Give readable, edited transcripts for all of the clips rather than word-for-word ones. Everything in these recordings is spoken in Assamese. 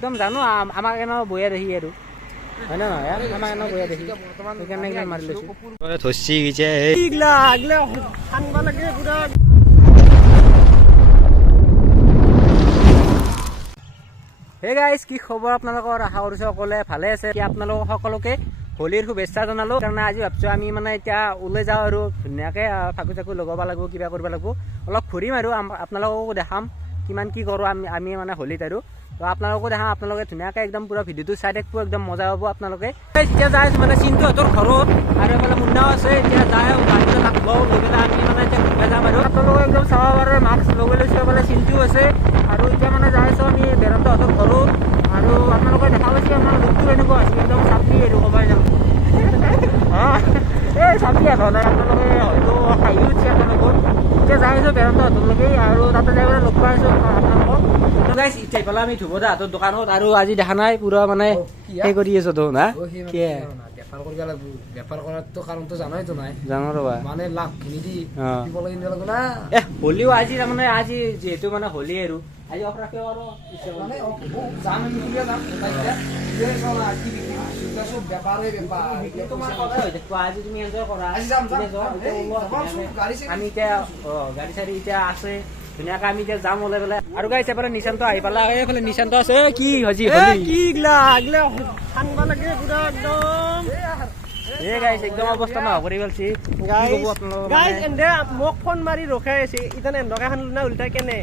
একদম জানো আমাক এনে বয়া দেখি আৰু হয় না নহয় আমাক এনে বয়া দেখি সেইকাৰণে একদম মাৰি লৈছো ধৰছি গিছে ইগলা আগলা খানবা লাগে পুৰা। হে গাইজ কি খবৰ আপোনালোকৰ? আশা কৰিছোঁ সকলোৱে ভালে আছে। আপোনালোক সকলোকে হোলীৰ শুভেচ্ছা জনালোঁ। কাৰণে আজি ভাবিছোঁ আমি মানে এতিয়া ওলাই যাওঁ আৰু ধুনীয়াকৈ ফাকু চাকু লগাব লাগিব, কিবা কৰিব লাগিব, অলপ ঘূৰিম আৰু আপোনালোককো দেখাম কিমান কি কৰোঁ আমি মানে হোলীত আৰু তো আপোনালোকো দেখাম। আপোনালোকে ধুনীয়াকৈ একদম পুৰা ভিডিঅ'টো চাই থাকিব, একদম মজা পাব আপোনালোকে। এতিয়া যায় মানে চিন্তুহঁতৰ ঘৰত আৰু এইফালে মুন্নাও আছে। এতিয়া যায় গাড়ীবিলাক লাগব লৈ পেলাই আমি মানে এতিয়া ঘূৰিব যাম আৰু আপোনালোকে একদম চাব পাৰে। মাস্ক লগাই লৈছোঁ, এইফালে চিন্তু আছে আৰু এতিয়া মানে যাই আছোঁ আমি বেৰন্তহঁতৰ ঘৰত। আৰু আপোনালোকে দেখা পাইছে আমাৰ লুকটো এনেকুৱা হৈছে, একদম চাপি আৰু ক'বাই যাম এই চাপি ধৰণে আপোনালোকে হয়তো খাইও উঠিছে আপোনালোকৰ। এতিয়া যাই আছোঁ বেৰন্তহঁতৰলৈকে আৰু তাতে যাই পেলাই লগ পাই আছোঁ আপোনালোকক। গাইছ এতিয়া পেলাই আমি ধুব দাহঁতৰ দোকানত আৰু আজি দেখা নাই পুৰা মানে সেই কৰি আছোঁ তো না বেপাৰ কৰিব লাগিব। বেপাৰ কৰাৰতো কাৰণটো জানাইতো নাই, জানো ৰ'বা মানে লাভখিনি দি দিব লাগিব না। হোলীও আজি তাৰমানে আজি যিহেতু মানে হোলী আৰু আজি অফৰাকে আৰু মানে যাম আমি বুলিয়ে যাম তোমাৰ কথা হৈ থাকিব। আজি তুমি এনজয় কৰা, আমি এতিয়া গাড়ী চাড়ী এতিয়া আছে ধুনীয়াকৈ আমি এতিয়া যাম ওলাই পেলাই। আৰু গাইছ এফালে নিশান্ত আহি পালা, এইফালে নিশান্ত আছে কি হজি কিগলা আগলা খানবা লাগে পুৰা একদম এ গাইছ একদম অৱস্থা নোহোৱা কৰি পেলাইছি। গাইছ এন্দে মোক ফোন মাৰি ৰখাই আছে ইতানে এন্দকে খান না উল্টাই কেনে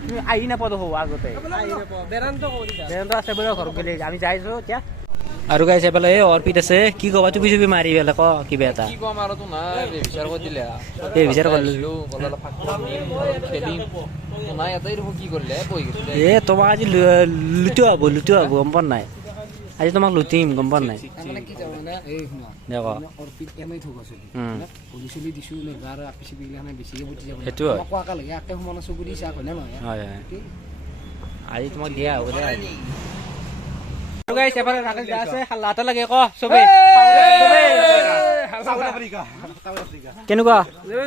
তুমি আহি নাপাওঁ দেখো আগতে বেৰান্ত আছে বোলে ঘৰত গ'লে আমি যাইছো এতিয়া। আৰু গাইছ এফালে এই অৰ্পিত আছে কি ক'বা তুমি চুবি মাৰি পেলাই ক কিবা এটা কি কম আৰু নাই বিচাৰ কৰি দিলে এই বিচাৰ কৰিলো নাই এটাই দেখো কি কৰিলে এ তোমাক আজি লুটো হব গম পোৱা নাই? আজি তোমাক লুটিম গম পোৱা নাই? মানে কি জানা এই শুনা দেখো অৰ্পিত এনেই থোক আছে পুলিচ চলি দিছো নেবাৰ আপিছি বিগলানে বেছিকে বুটি যাব সেইটো হয় কোৱাকা লাগে আকে সমান চকুৰি চাক হয় না নহয়? হয় আজি তোমাক দিয়া হ'ব দে। গাইছ এফালে ৰাকেশ দা আছে হাল্লাটা লাগে ক চবে কেনেকুৱা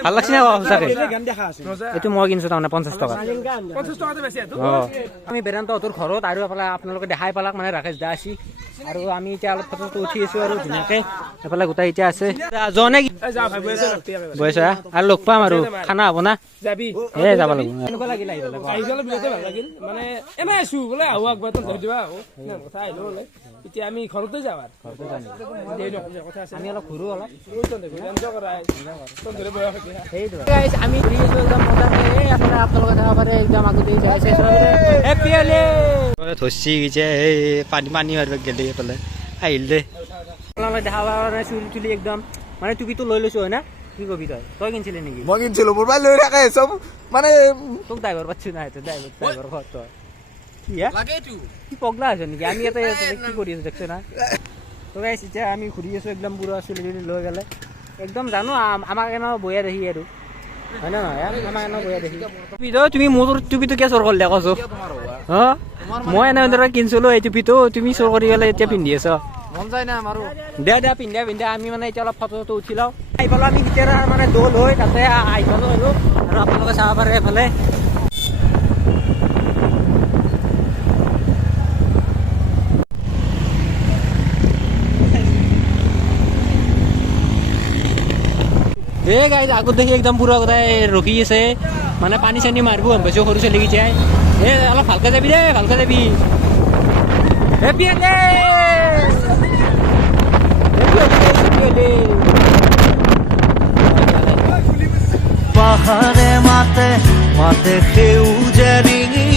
ভাল লাগছে না সঁচাকে? এইটো মই কিনিছো তাৰমানে 50 টকা। আমি বেৰান্তহঁতৰ ঘৰত আৰু এফালে আপোনালোকে দেখাই পালাক মানে ৰাকেশ দা আছি আৰু আমি এতিয়া অলপ ফটো উঠি আছো আৰু ধুনীয়াকে এফালে গোটাই এতিয়া আছে জনে বয়স আৰু লগ পাম আৰু খানা হ'ব না এ যাব লাগিব। কেনেকুৱা লাগিল আহি পেলাই? মানে এনে আছো বোলে আহো আগবাৰ দিবা কথা আহিলো বোলে এতিয়া আমি ঘৰতে যাওঁ আৰু আমি অলপ ঘূৰো অলপ সেইটো আমি ঘূৰি আছো একদম মজাকে আপোনালোকে দেখা পাৰে একদম আগতে ধৰছি গিছে এই পানী মাৰিব গেলি পেলাই আহিল দে আপোনালোকে দেখা পায় চুলি তুলি একদম মানে টুপিটো লৈ লৈছো হয় না? কি কবি তই কিনিছিলি নেকি? মই কিনিছিলো মোৰ লৈ থাকে চব মানে তোক ড্ৰাইভাৰ পাচ্ছি নাই ড্ৰাইভাৰ ঘৰত তই কি পগলা আছ নেকি? আমি ইয়াতে কি কৰি আছো দেখছো না? তো গাইছ এতিয়া আমি ঘূৰি আছো একদম পুৰা চুলি তুলি লৈ গ'লে একদম জানো আমাক এনে বয়া দেখি আৰু হয় না নহয় আমাক এনে বয়া দেখি তুমি মোৰ টুপিটো কিয় চোৰ কৰিলে কৈছো মই এনেদৰে কিনিছিলো এই টুপিটো তুমি চোৰ কৰি পেলাই এতিয়া পিন্ধি আছ মন যায় না আমাৰো দে পিন্ধা আমি মানে এতিয়া অলপ ফটোটো উঠি লওঁ। আহি পালোঁ আমি কেতিয়াবা মানে দৌল হৈ তাতে আহি পালোঁ আৰু আপোনালোকে চাব পাৰে এইফালে এই গাইজ আগত দেখি একদম পুৰা গোটাই ৰখি আছে মানে পানী চানী মাৰিব গম পাইছোঁ সৰু ছোৱালীকেইটাই। এই অলপ ভালকৈ যাবি দেই ভালকৈ যাবি পাহাড়ে মাতে সেউজে ৰিঙি